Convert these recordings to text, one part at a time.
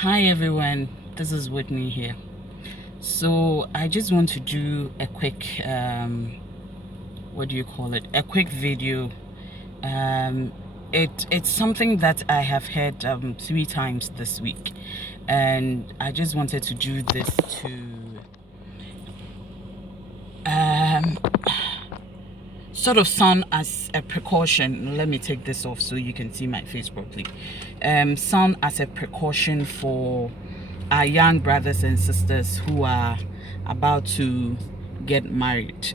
Hi everyone, this is Whitney here. So I just want to do a quick what do you call it? A quick video. Um it's something that I have heard 3 times this week, and I just wanted to do this to um sort of sound as a precaution. Let me take this off so you can see my face properly. Sound as a precaution for our young brothers and sisters who are about to get married.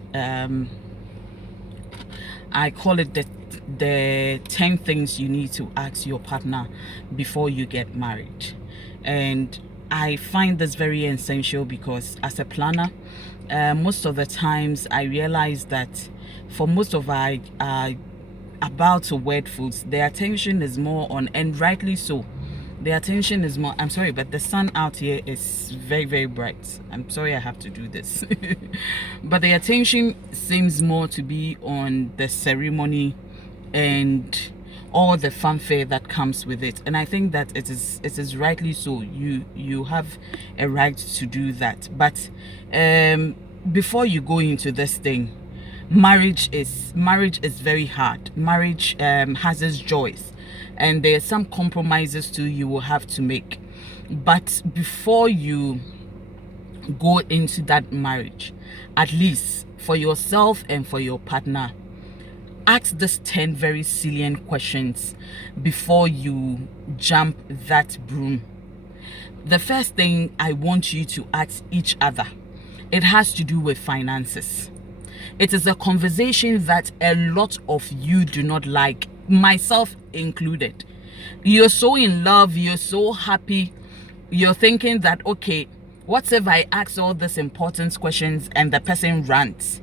I call it the 10 things you need to ask your partner before you get married. And I find this very essential because as a planner, most of the times I realize that for most of our about to wed foods, their attention is more on, and rightly so, the attention is more, I'm sorry, but the sun out here is very, very bright. I'm sorry I have to do this. But the attention seems more to be on the ceremony and all the fanfare that comes with it. And I think that it is rightly so. You have a right to do that. But before you go into this thing, marriage is very hard. Marriage has its joys, and there are some compromises too you will have to make. But before you go into that marriage, at least for yourself and for your partner, ask these 10 very salient questions before you jump that broom. The first thing I want you to ask each other, it has to do with finances. It is a conversation that a lot of you do not like, myself included. You're so in love, you're so happy, you're thinking that, okay, what if I ask all these important questions and the person rants?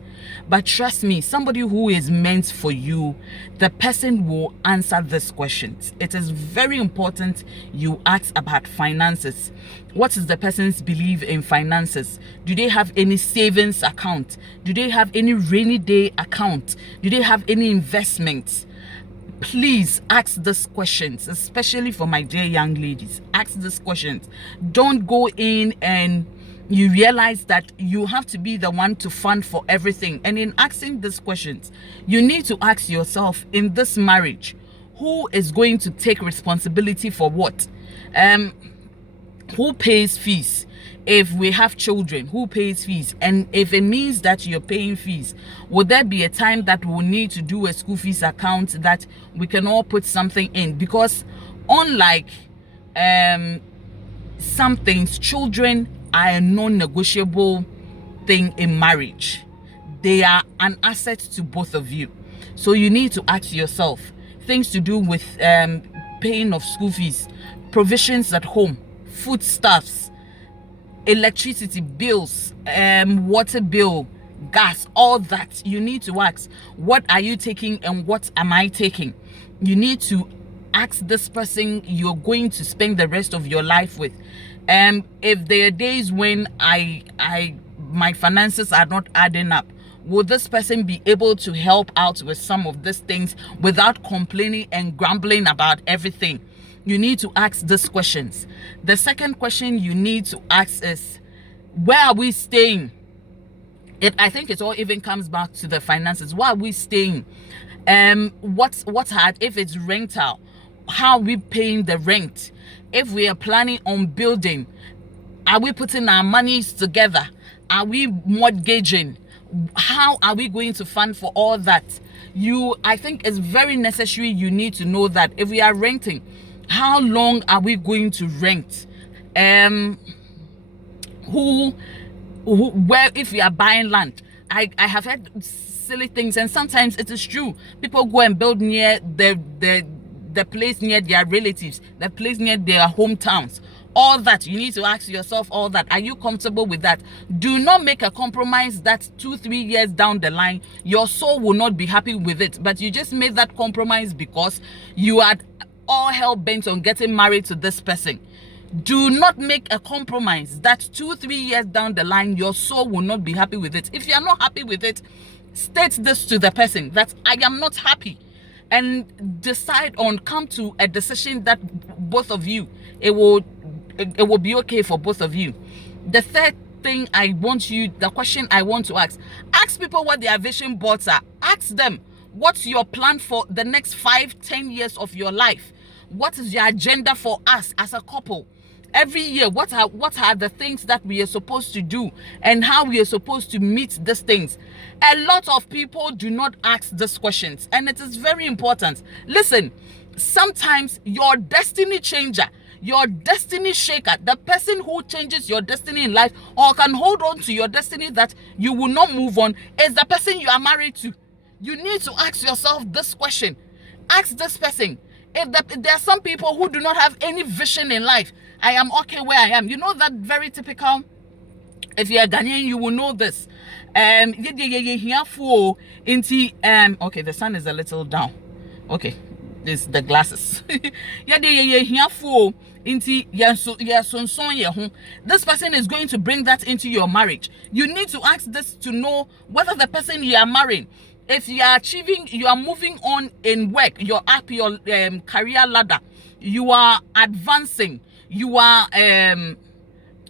But trust me, somebody who is meant for you, the person will answer these questions. It is very important you ask about finances. What is the person's belief in finances? Do they have any savings account? Do they have any rainy day account? Do they have any investments? Please ask these questions, especially for my dear young ladies. Ask these questions. Don't go in and you realize that you have to be the one to fund for everything. And in asking these questions, you need to ask yourself, in this marriage, who is going to take responsibility for what? Who pays fees? If we have children, who pays fees? And if it means that you're paying fees, would there be a time that we'll need to do a school fees account that we can all put something in? Because unlike some things, children are a non-negotiable thing in marriage. They are an asset to both of you. So you need to ask yourself things to do with paying of school fees, provisions at home, foodstuffs, electricity bills, water bill, gas, all that. You need to ask, what are you taking and what am I taking? You need to ask this person you're going to spend the rest of your life with. If there are days when my finances are not adding up, will this person be able to help out with some of these things without complaining and grumbling about everything? You need to ask these questions. The second question you need to ask is, where are we staying? I think it all even comes back to the finances. Where are we staying? What's hard? If it's rental, how are we paying the rent? If we are planning on building, are we putting our monies together? Are we mortgaging? How are we going to fund for all that? I think it's very necessary. You need to know that if we are renting, how long are we going to rent? Where, if we are buying land, I have heard silly things, and sometimes it is true. People go and build near the place near their relatives, the place near their hometowns. All that, you need to ask yourself all that. Are you comfortable with that? Do not make a compromise that 2-3 years down the line, your soul will not be happy with it. But you just made that compromise because you had all hell bent on getting married to this person. Do not make a compromise that 2-3 years down the line, your soul will not be happy with it. If you are not happy with it, state this to the person that I am not happy, and come to a decision that both of you, it will it will be okay for both of you. The third thing the question I want to ask people what their vision boards are. Ask them, what's your plan for the next 5-10 years of your life? What is your agenda for us as a couple? Every year, what are the things that we are supposed to do and how we are supposed to meet these things? A lot of people do not ask these questions, and it is very important. Listen, sometimes your destiny changer, your destiny shaker, the person who changes your destiny in life or can hold on to your destiny that you will not move on, is the person you are married to. You need to ask yourself this question. Ask this person. If there are some people who do not have any vision in life, I am okay where I am. You know that very typical. If you are Ghanaian, you will know this. Okay, the sun is a little down. Okay, this the glasses. This person is going to bring that into your marriage. You need to ask this to know whether the person you are marrying, if you are moving on in work, you're up your career ladder, you are advancing, you are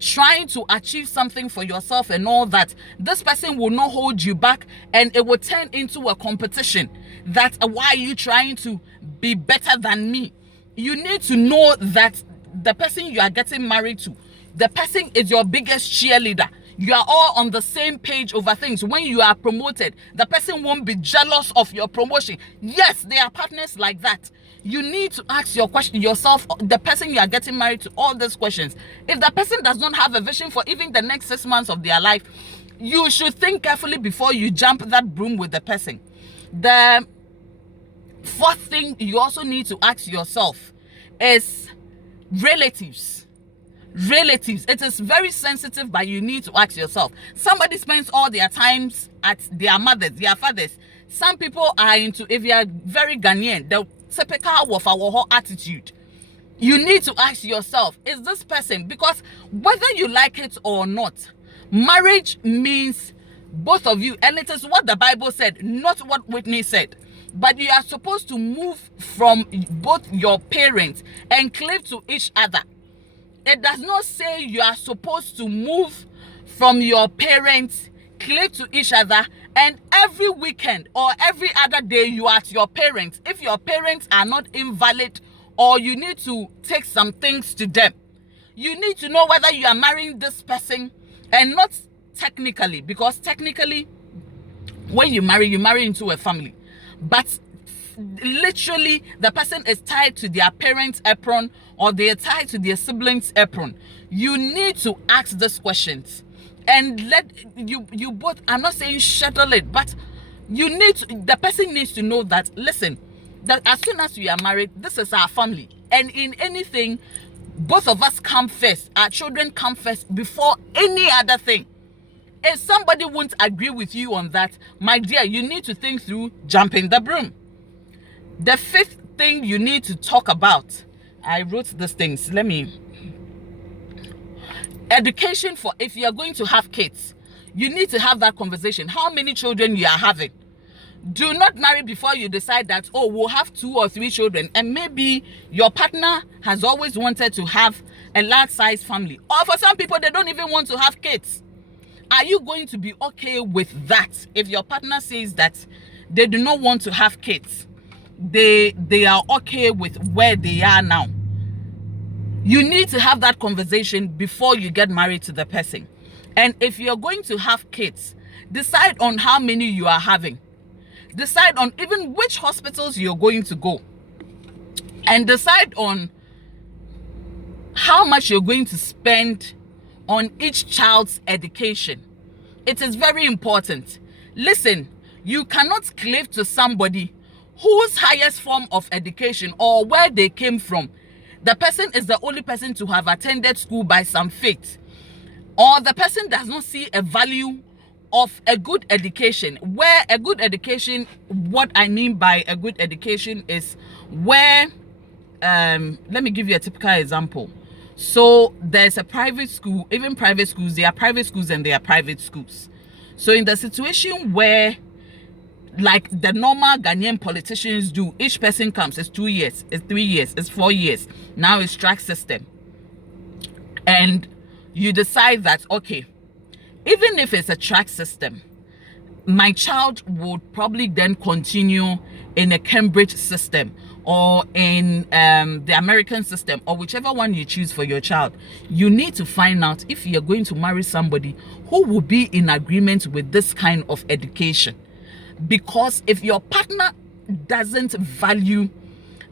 trying to achieve something for yourself and all that, this person will not hold you back, and it will turn into a competition. That why are you trying to be better than me? You need to know that the person you are getting married to, the person is your biggest cheerleader. You are all on the same page over things. When you are promoted, the person won't be jealous of your promotion. Yes, they are partners like that. You need to ask yourself, the person you are getting married to, all these questions. If the person does not have a vision for even the next 6 months of their life, you should think carefully before you jump that broom with the person. The fourth thing you also need to ask yourself is relatives. It is very sensitive, but you need to ask yourself. Somebody spends all their times at their mothers, their fathers. Some people are into, if you are very Ghanaian, the typical of our whole attitude. You need to ask yourself, is this person, because whether you like it or not, marriage means both of you, and it is what the Bible said, not what Whitney said. But you are supposed to move from both your parents and cleave to each other. It does not say you are supposed to move from your parents, cleave to each other, and every weekend or every other day you are at your parents. If your parents are not invalid or you need to take some things to them, you need to know whether you are marrying this person, and not technically, because technically when you marry into a family, but literally the person is tied to their parents' apron or they are tied to their siblings' apron. You need to ask these questions and let you both, I'm not saying settle it, but the person needs to know that, listen, that as soon as we are married, this is our family, and in anything, both of us come first. Our children come first before any other thing. If somebody won't agree with you on that, my dear, you need to think through jumping the broom. The fifth thing you need to talk about, I wrote these things. Education for, if you are going to have kids, you need to have that conversation. How many children you are having? Do not marry before you decide that, oh, we'll have 2 or 3 children, and maybe your partner has always wanted to have a large size family. Or for some people, they don't even want to have kids. Are you going to be okay with that? If your partner says that they do not want to have kids, they are okay with where they are now, you need to have that conversation before you get married to the person. And if you're going to have kids, decide on how many you are having. Decide on even which hospitals you're going to go, and decide on how much you're going to spend on each child's education. It is very important. Listen, you cannot cleave to somebody whose highest form of education or where they came from, the person is the only person to have attended school by some faith, or the person does not see a value of a good education. Where a good education, what I mean by a good education is where, let me give you a typical example. So there's a private school, even private schools, there are private schools and there are private schools. So in the situation where, like the normal Ghanaian politicians do, each person comes, it's 2 years, it's 3 years, it's 4 years. Now it's track system. and you decide that, okay, even if it's a track system, my child would probably then continue in a Cambridge system or in the American system, or whichever one you choose for your child. You need to find out if you're going to marry somebody who will be in agreement with this kind of education. Because if your partner doesn't value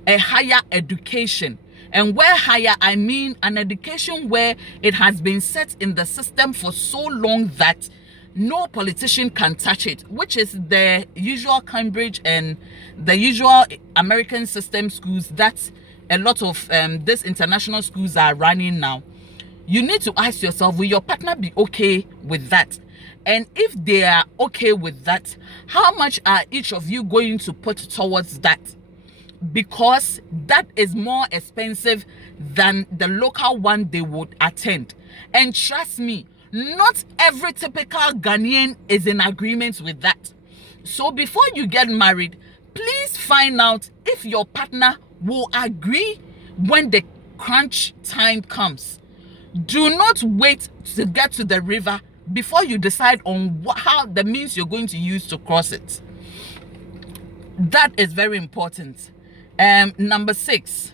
a higher education, and where higher I mean an education where it has been set in the system for so long that no politician can touch it, which is the usual Cambridge and the usual American system schools that a lot of these international schools are running now. You need to ask yourself, will your partner be okay with that? And if they are okay with that, how much are each of you going to put towards that? Because that is more expensive than the local one they would attend. And trust me, not every typical Ghanaian is in agreement with that. So before you get married, please find out if your partner will agree when the crunch time comes. Do not wait to get to the river before you decide on how the means you're going to use to cross it. That is very important. Number 6,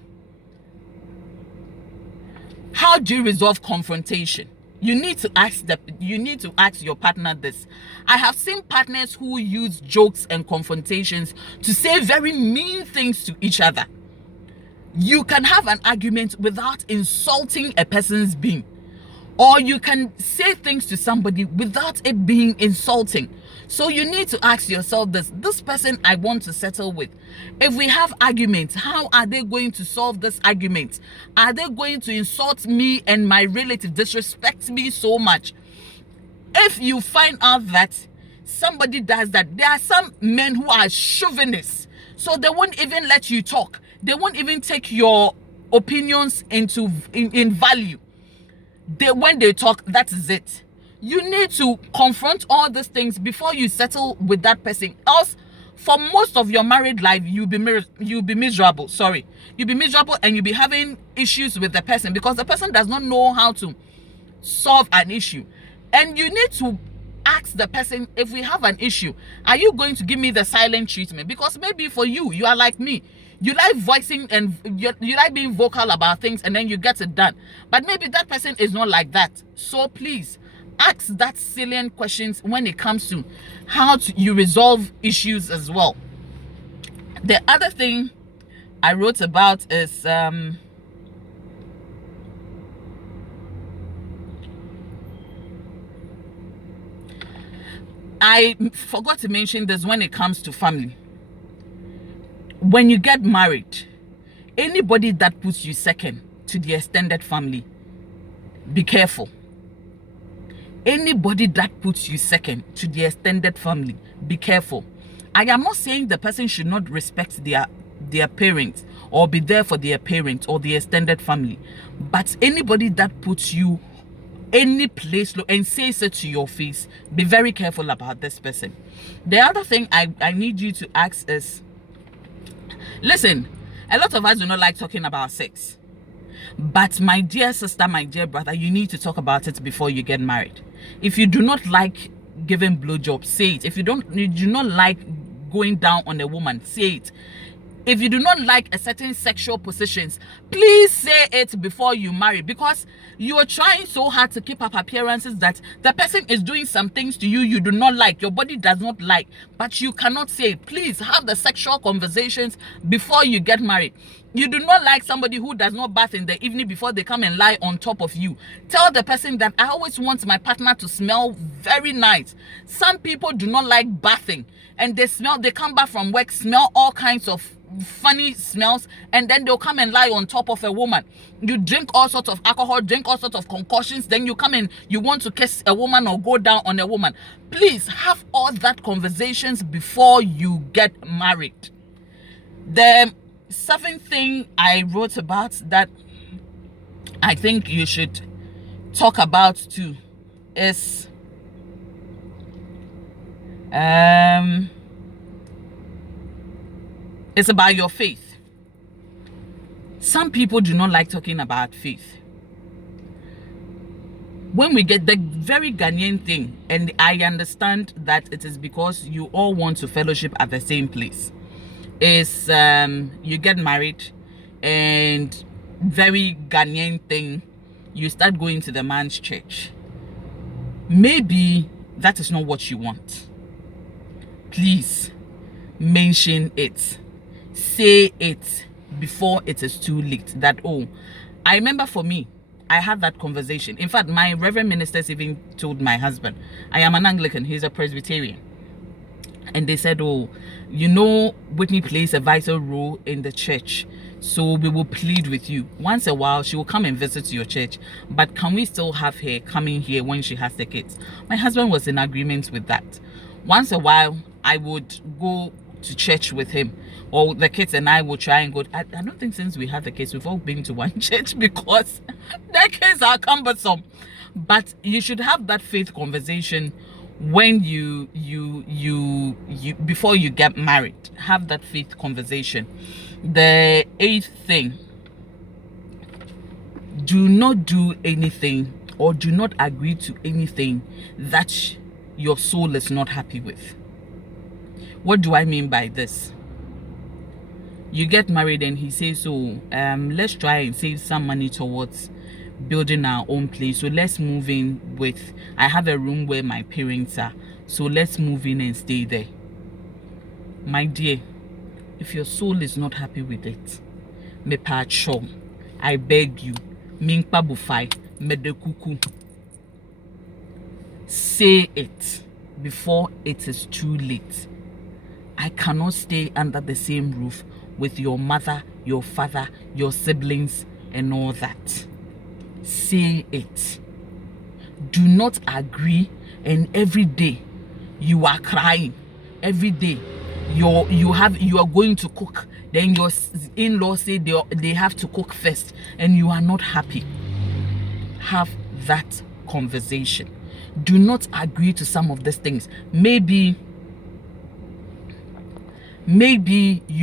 how do you resolve confrontation? You need to ask your partner this. I have seen partners who use jokes and confrontations to say very mean things to each other. You can have an argument without insulting a person's being, or you can say things to somebody without it being insulting. So you need to ask yourself this person I want to settle with, if we have arguments, how are they going to solve this argument? Are they going to insult me and my relative, disrespect me so much? If you find out that somebody does that, there are some men who are chauvinists, so they won't even let you talk. They won't even take your opinions in value. When they talk, that is it. You need to confront all these things before you settle with that person. Else, for most of your married life, you'll be miserable. You'll be miserable, and you'll be having issues with the person because the person does not know how to solve an issue. And you need to ask the person, if we have an issue, are you going to give me the silent treatment? Because maybe for you, you are like me. You like voicing and you like being vocal about things, and then you get it done. But maybe that person is not like that. So please ask that salient questions when it comes to how you resolve issues as well. The other thing I wrote about is I forgot to mention this when it comes to family. When you get married, anybody that puts you second to the extended family, be careful. Anybody that puts you second to the extended family, be careful. I am not saying the person should not respect their parents or be there for their parents or the extended family, but anybody that puts you any place and says it to your face, be very careful about this person. The other thing I need you to ask is, listen, a lot of us do not like talking about sex, but my dear sister, my dear brother, you need to talk about it before you get married. If you do not like giving blowjobs, say it. If you do not like going down on a woman, say it. If you do not like a certain sexual positions, please say it before you marry, because you are trying so hard to keep up appearances that the person is doing some things to you you do not like, your body does not like, but you cannot say it. Please have the sexual conversations before you get married. You do not like somebody who does not bath in the evening before they come and lie on top of you. Tell the person that I always want my partner to smell very nice. Some people do not like bathing, and they come back from work, smell all kinds of funny smells, and then they'll come and lie on top of a woman. You drink all sorts of alcohol, drink all sorts of concoctions, then you come and you want to kiss a woman or go down on a woman. Please have all that conversations before you get married. The 7th thing I wrote about that I think you should talk about too is it's about your faith. Some people do not like talking about faith. When we get the very Ghanaian thing, and I understand that it is because you all want to fellowship at the same place, is you get married, and very Ghanaian thing, you start going to the man's church. Maybe that is not what you want. Please mention it, say it before it is too late. That, oh, I remember for me, I had that conversation. In fact, my reverend ministers even told my husband, I am an Anglican, he's a Presbyterian. And they said, oh, you know, Whitney plays a vital role in the church, so we will plead with you. Once a while, she will come and visit your church, but can we still have her coming here when she has the kids? My husband was in agreement with that. Once a while, I would go to church with him, or the kids and I will try and go. I don't think since we had the kids, we've all been to one church because the kids are cumbersome. But you should have that faith conversation when you before you get married. Have that faith conversation. The 8th thing, do not do anything or do not agree to anything that your soul is not happy with. What do I mean by this? You get married and he says, so let's try and save some money towards building our own place, so let's move in with, I have a room where my parents are, so let's move in and stay there. My dear, if your soul is not happy with it, me pacho, I beg you, minkpa bufai, medekuku, say it before it is too late. I cannot stay under the same roof with your mother, your father, your siblings, and all that. Say it. Do not agree, and every day you are crying. Every day you are going to cook. Then your in-laws say they have to cook first, and you are not happy. Have that conversation. Do not agree to some of these things. Maybe you